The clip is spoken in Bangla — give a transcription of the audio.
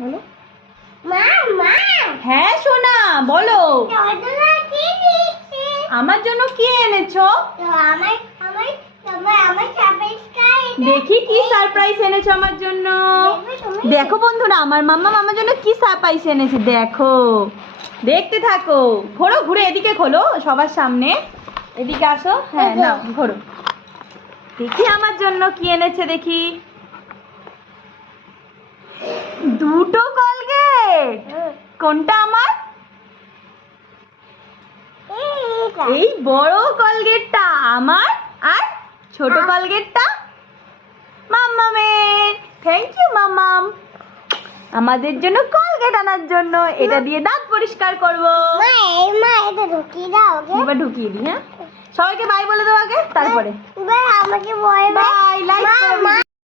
বলো হ্যাঁ সোনা বলো। আমার জন্য কি এনেছো? দেখি কি সারপ্রাইজ এনেছো আমার জন্য। দেখো বন্ধুরা, আমার মাম্মা আমার জন্য কি সারপ্রাইজ এনেছে দেখো। দেখতে থাকো। ঘোরো, ঘুরে এদিকে খোলো সবার সামনে। এদিকে আসো। হ্যাঁ না ঘোরো। দেখি আমার জন্য কি এনেছে দেখি। দুটো কলগেট। কোনটা আমার? এই বড় কলগেটটা আমার, আর ছোট কলগেটটা মাম্মামের। থ্যাংক ইউ মাম্মাম, আমাদের জন্য কলগেট আনার জন্য। এটা দিয়ে দাঁত পরিষ্কার করবো। এবার ঢুকিয়ে দিই। হ্যাঁ, সবাইকে বাই বলে দেবো আগে, তারপরে আমাকে বয় বাই। লাইক